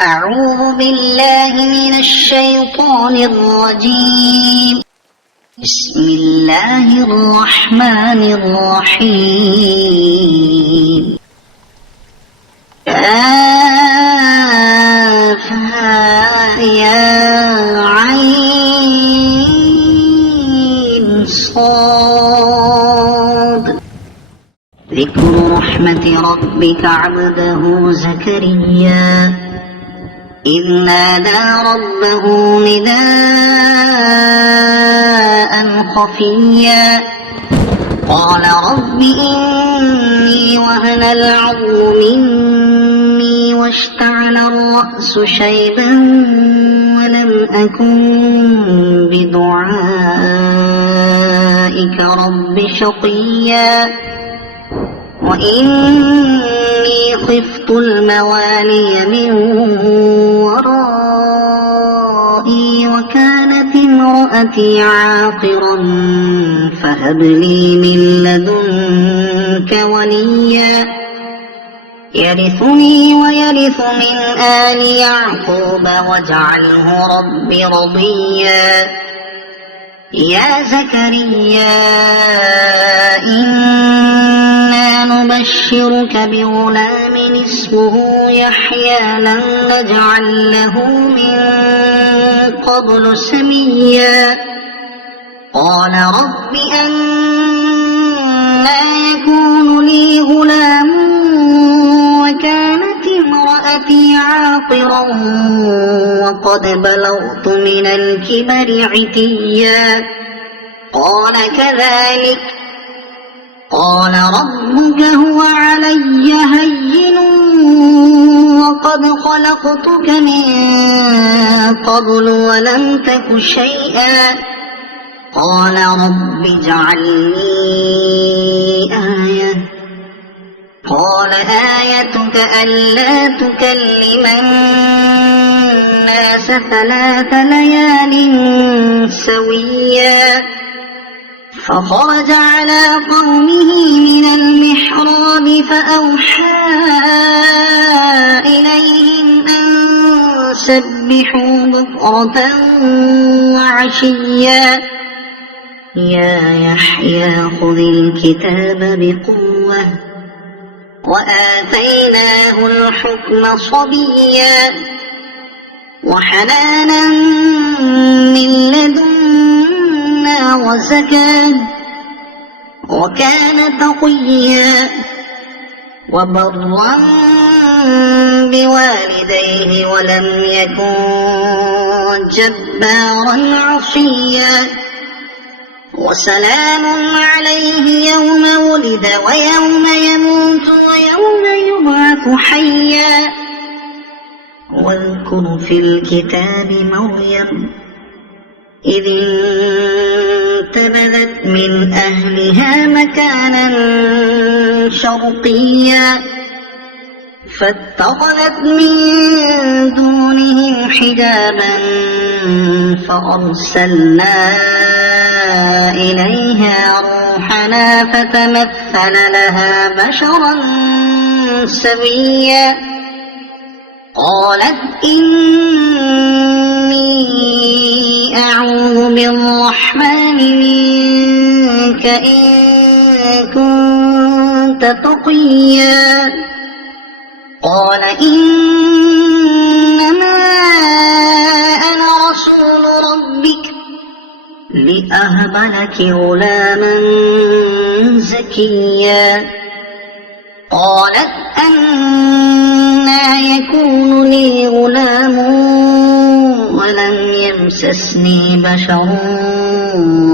أعوذ بالله من الشيطان الرجيم. بسم الله الرحمن الرحيم. كافها يا عين صاد. ذكر رحمة ربك عبده زكريا إذ نادى ربه نداء خفيا قال رب إني وهن العظم مني واشتعل الرأس شيبا ولم أكن بدعائك رب شقيا وإني خفت الموالي من ورائي وكانت امرأتي عاقرا فهب لي من لدنك وليا يرثني ويرث من آل يعقوب واجعله رب رضيا يا زكريا إنا نبشرك بغلام اسمه يحيى لم نجعل له من قبل سميا قال رب أنى يكون لي غلام وكانت امرأتي عاقرا وقد بلغت من الكبر عتيا قال كذلك قال ربك هو علي هين وقد خلقتك من قبل ولم تك شيئا قال رب اجعل لي آية قال آيتك ألا تكلم الناس 3 ليال سويا فخرج على قومه من المحراب فأوحى إليهم أن سبحوا بكرة وعشيا يا يحيى خذ الكتاب بقوة وآتيناه الحكم صبيا وحنانا من لدنا وزكاة وكان تقيا وبرا بوالديه ولم يكن جبارا عصيا وسلام عليه يوم ولد ويوم يموت ويوم يبعث حيا واذكر في الكتاب مريم إذ انتبذت من أهلها مكانا شرقيا فاتخذت من دونهم حجابا فأرسلنا إليها روحنا فتمثل لها بشرا سويا قالت إني أعوذ بالرحمن منك إن كنت تقيا قال إنما أنا رسول ربك لأهب لك غلاما زكيا قالت أنى يكون لي غلام ولم يمسسني بشر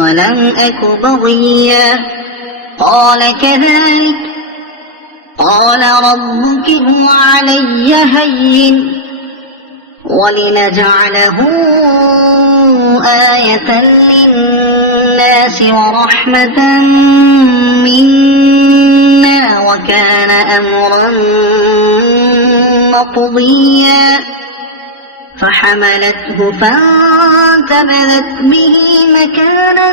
ولم أك بغيا قال كذلك قال ربك هو علي هين ولنجعله آية للناس ورحمة منا وكان أمرا مقضيا فحملته فانتبذت به مكانا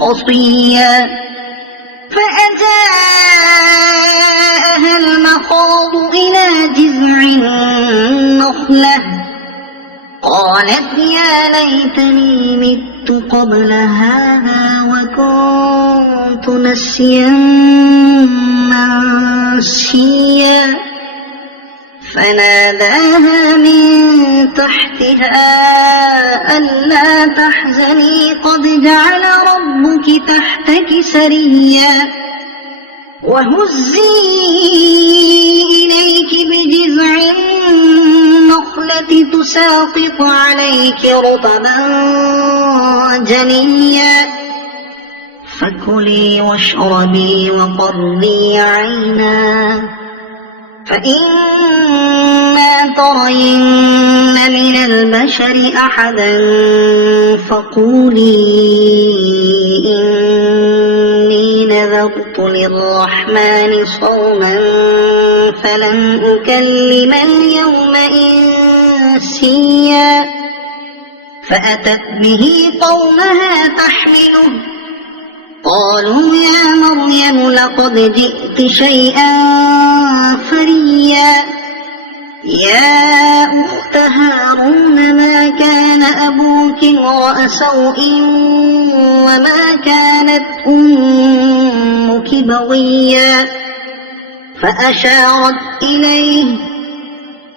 قصيا فأجاءها المخاض إلى جذع النخلة نخلة قالت يا ليتني مت قبل هذا وكنت نسيا منسيا فناداها من تحتها ألا تحزني قد جعل ربك تحتك سريا وهزي إليك بجذع النخلة تساقط عليك رطبا جنيا فكلي واشربي وقري عينا فإما ترين من البشر أحدا فقولي إني نذرت للرحمن صوما فلن أكلم اليوم إنسيا فأتت به قومها تحمله قالوا يا مريم لقد جئت شيئا فريا يا أخت هارون ما كان أبوك امرأ سوء وما كانت أمك بغيا فأشارت إليه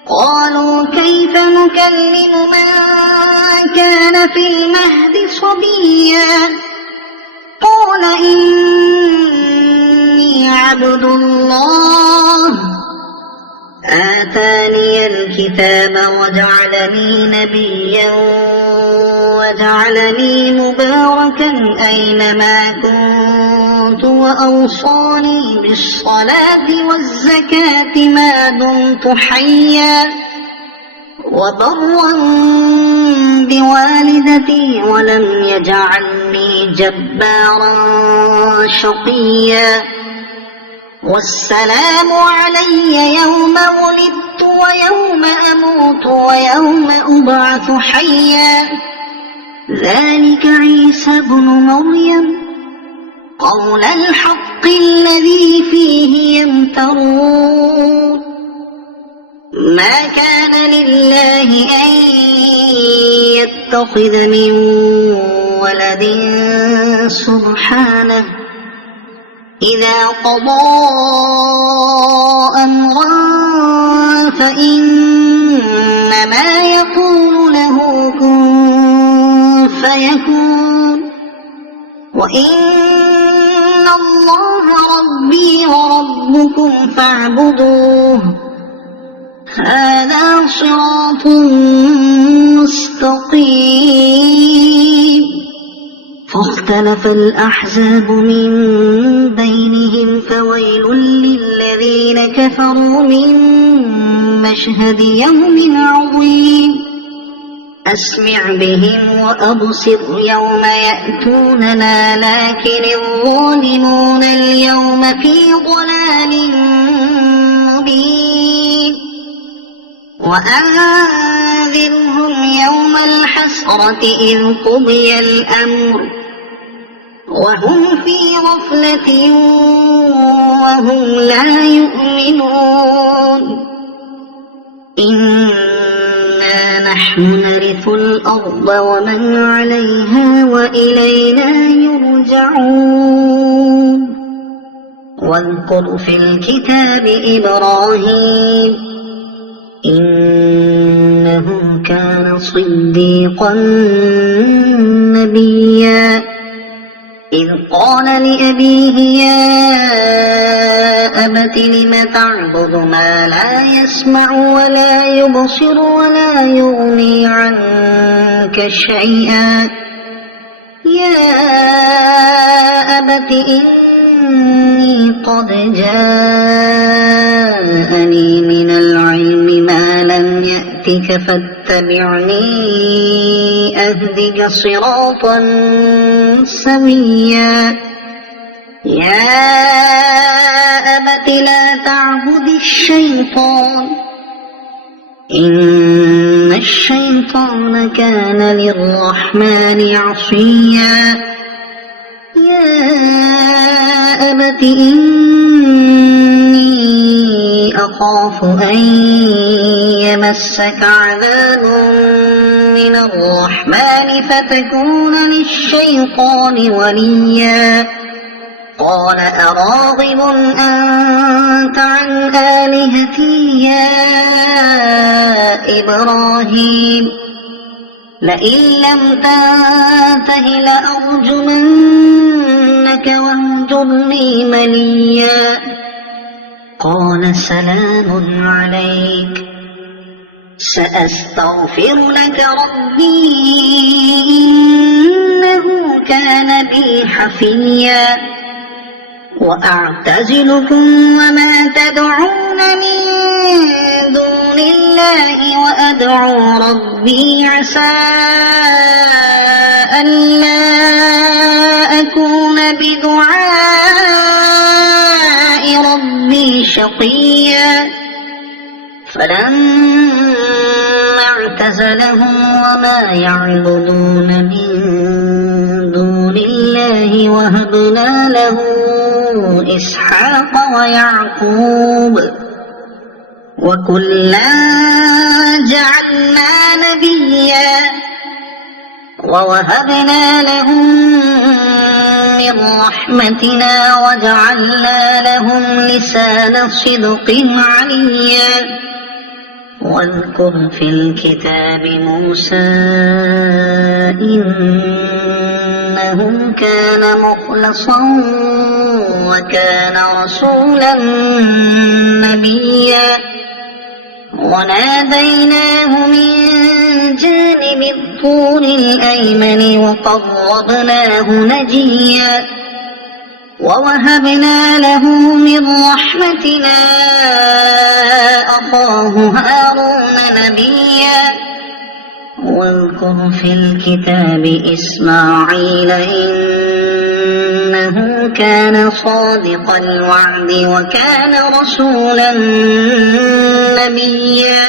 قالوا كيف نكلم من كان في المهد صبيا قال إني عبد الله آتاني الكتاب وجعلني نبيا وجعلني مباركا أينما كنت وأوصاني بالصلاة والزكاة ما دمت حيا وبرا بوالدتي ولم يجعلني جبارا شقيا والسلام علي يوم ولدت ويوم أموت ويوم أبعث حيا ذلك عيسى بن مريم قول الحق الذي فيه يمترون ما كان لله أن يتخذ من ولد سبحانه إذا قضى أمرا فإنما يقول له كن فيكون وإن الله ربي وربكم فاعبدوه هذا صراط مستقيم فاختلف الأحزاب من بينهم فويل للذين كفروا من مشهد يوم عظيم أسمع بهم وأبصر يوم يأتوننا لكن الظالمون اليوم في ضلال مبين وأنذرهم يوم الحسرة إذ قضي الأمر وهم في غفلة وهم لا يؤمنون إنا نحن نرث الأرض ومن عليها وإلينا يرجعون واذكر في الكتاب إبراهيم إنه كان صديقا نبيا إذ قال لأبيه يا أبت لم تعبد ما لا يسمع ولا يبصر ولا يغني عنك شيئا يا أبت إني قد جاءني من العلم ما لم يأتك فاتبعني أهدك صراطا سويا يا أبت لا تعبد الشيطان إن الشيطان كان للرحمن عصيا يا أبت إني أخاف أن يمسك عذاب من الرحمن فتكون للشيطان وليا قال أراغب أنت عن آلهتي يا إبراهيم لئن لم تنته لأرجمنك واهجرني مليا قال سلام عليك سأستغفر لك ربي إنه كان بي حفيا وأعتزلكم وما تدعون من دون الله وأدعو ربي عسى ألا أكون بدعاء ربي شقيا فلما اعتزلهم وما يعبدون من دون الله وهبنا له إسحاق ويعقوب وكلا جعلنا نبيا ووهبنا لهم من رحمتنا وجعلنا لهم لسان صدق عليا واذكر في الكتاب موسى إنه كان مخلصا وكان رسولا نبيا وناديناه من جانب الطور الأيمن وقربناه نجيا ووهبنا له من رحمتنا أخاه هارون نبيا واذكر في الكتاب إسماعيل إنه كان صادق الوعد وكان رسولا نبيا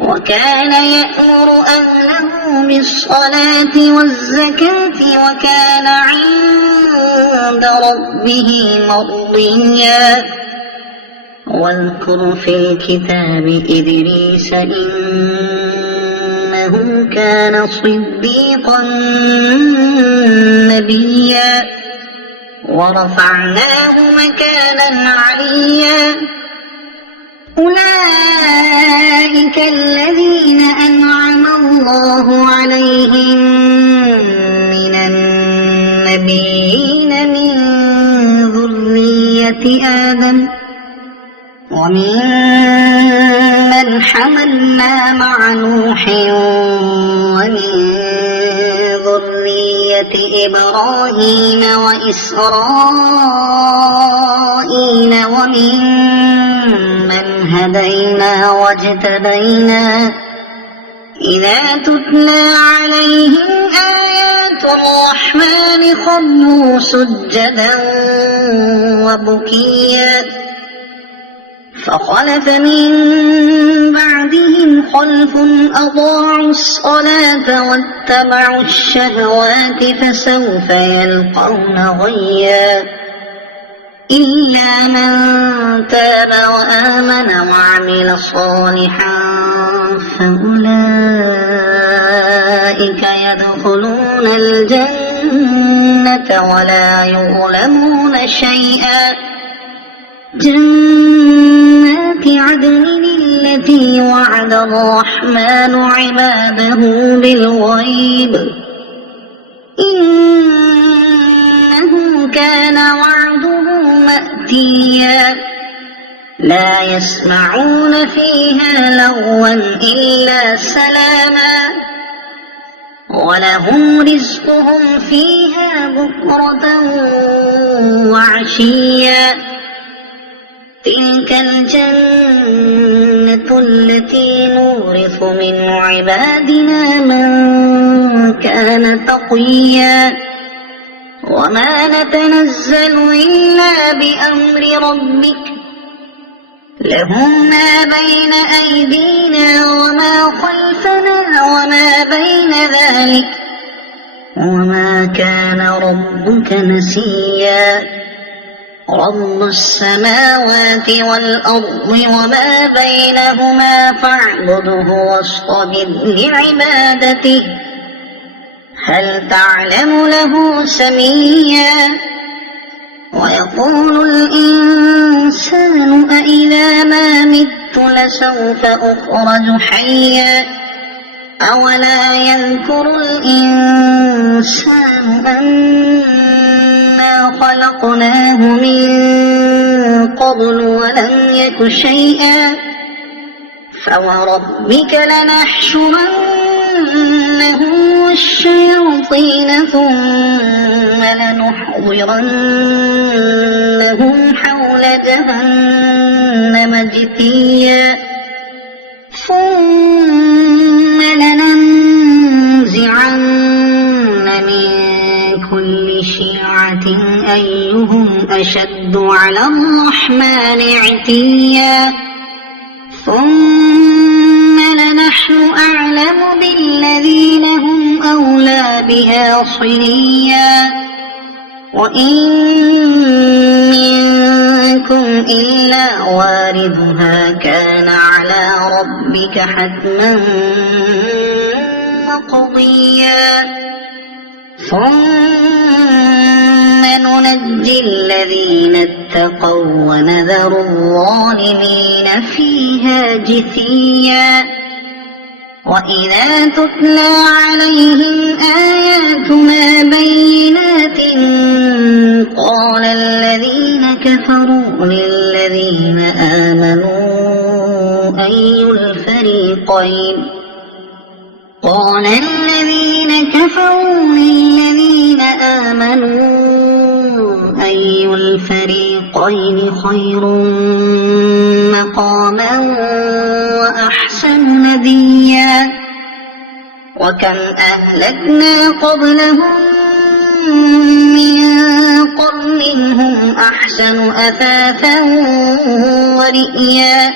وكان يأمر أهله بالصلاة والزكاة وكان عند ربه مرضيا واذكر في الكتاب إدريس إنه كان صديقا نبيا ورفعناه مكانا عليا أولئك الذين أنعم الله عليهم من النبيين من ذرية آدم ومن حملنا مع نوح ومن ذرية إبراهيم وإسرائيل وممن هدينا واجتبينا إذا تتلى عليهم آيات الرحمن خروا سجدا وبكيا فخلف من بعدهم خلف أضاعوا الصلاة واتبعوا الشهوات فسوف يلقون غيا إلا من تاب وآمن وعمل صالحا فأولئك يدخلون الجنة ولا يظلمون شيئا جنات عدن التي وعد الرحمن عباده بالغيب إنه كان وعده مأتيا لا يسمعون فيها لغوا إلا سلاما ولهم رزقهم فيها بكرة وعشيا تلك الجنة التي نورث من عبادنا من كان تقيا وما نتنزل إلا بأمر ربك له ما بين أيدينا وما خلفنا وما بين ذلك وما كان ربك نسيا رب السماوات والأرض وما بينهما فاعبده واصطبر لعبادته هل تعلم له سميا ويقول الإنسان أإذا ما مت لسوف أخرج حيا أولا يذكر الإنسان أنا خلقناه من قبل ولم يك شيئا فوربك لنحشرنهم والشياطين ثم لنحضرنهم حول جهنم جثيا ثم لننزعن من كل شيعة أيهم أشد على الرحمن عتيا ثم لنحن أعلم بالذين هم أولى بها صليا وإن منكم إلا واردها كان على ربك حتما مقضيا ثم ننجي الذين اتقوا ونذر الظالمين فيها جثيا وإذا تتلى عليهم آياتنا بينات قال الذين كفروا للذين آمنوا أي الفريقين قال الذين كفروا للذين آمنوا أي الفريقين خير مقاما وأحسن نديا وكم أهلكنا قبلهم من قرن هم أحسن أثاثا ورئيا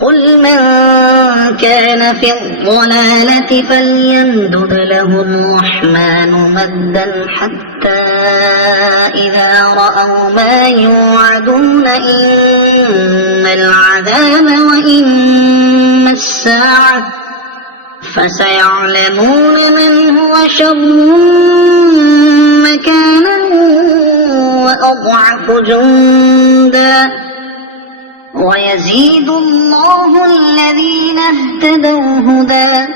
قل من كان في الضلالة فليمدد له الرحمن مدا حتى إذا رأوا ما يوعدون إما العذاب وإما الساعة فسيعلمون من هو شر مكانا وأضعف جندا ويزيد الله الذين اهتدوا هدى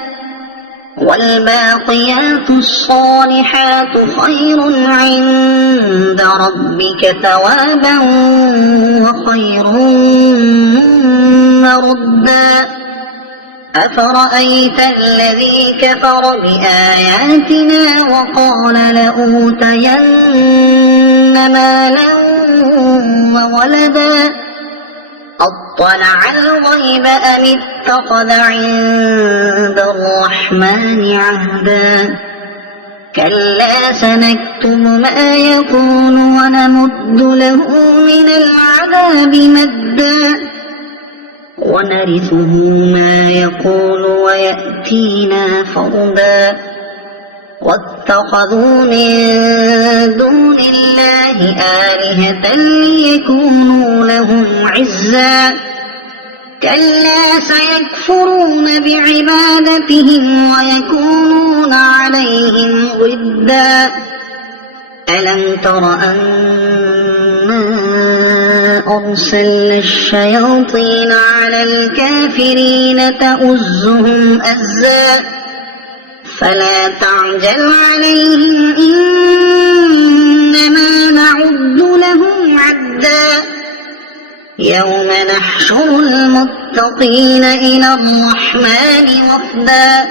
والباقيات الصالحات خير عند ربك ثوابا وخير مردا أفرأيت الذي كفر بآياتنا وقال لأوتين مالا وولدا أطلع الغيب أم اتخذ عند الرحمن عهدا كلا سنكتب ما يقول ونمد له من العذاب مدا ونرثه ما يقول ويأتينا فردا واتخذوا من دون الله آلهة ليكونوا لهم عزا كلا سيكفرون بعبادتهم ويكونون عليهم ضدا ألم تر أنا أرسلنا الشياطين على الكافرين تؤزهم أزا فلا تعجل عليهم إنما نعد لهم عدا يوم نحشر المتقين إلى الرحمن وفدا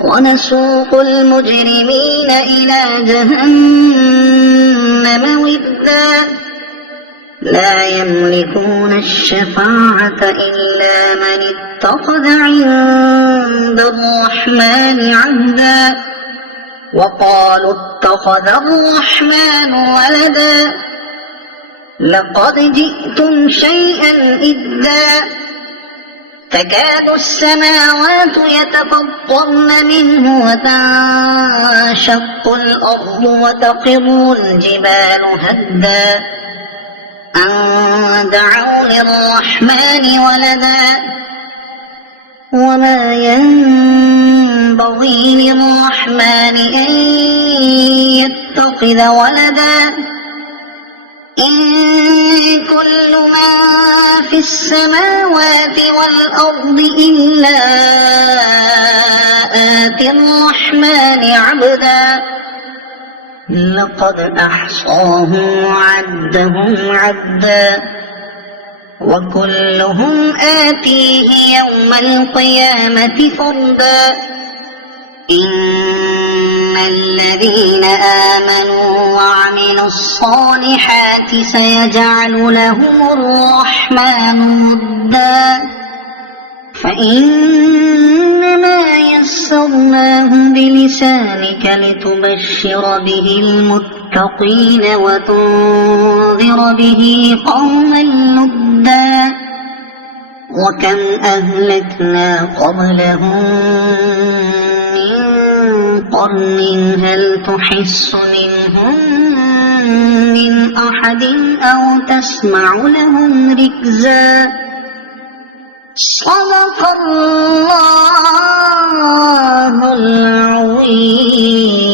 ونسوق المجرمين إلى جهنم ودا لا يملكون الشفاعة إلا من اتخذ عند الرحمن عهدا وقالوا اتخذ الرحمن ولدا لقد جئتم شيئا إدا تكاد السماوات يتفطرن منه وتنشق الأرض وتخر الجبال هدا دعوا للرحمن ولدا وما ينبغي للرحمن أن يتخذ ولدا إن كل من في السماوات والأرض إلا آتي الرحمن عبدا لقد أحصاهم وعدهم عدا وكلهم آتيه يوم القيامة فردا إن الذين آمنوا وعملوا الصالحات سيجعل لهم الرحمن ودا فإنما يسرناه بلسانك لتبشر به المتقين وتنذر به قوما لدا وكم أهلكنا قبلهم من قرن هل تحس منهم من أحد أو تسمع لهم ركزا صدق الله العظيم.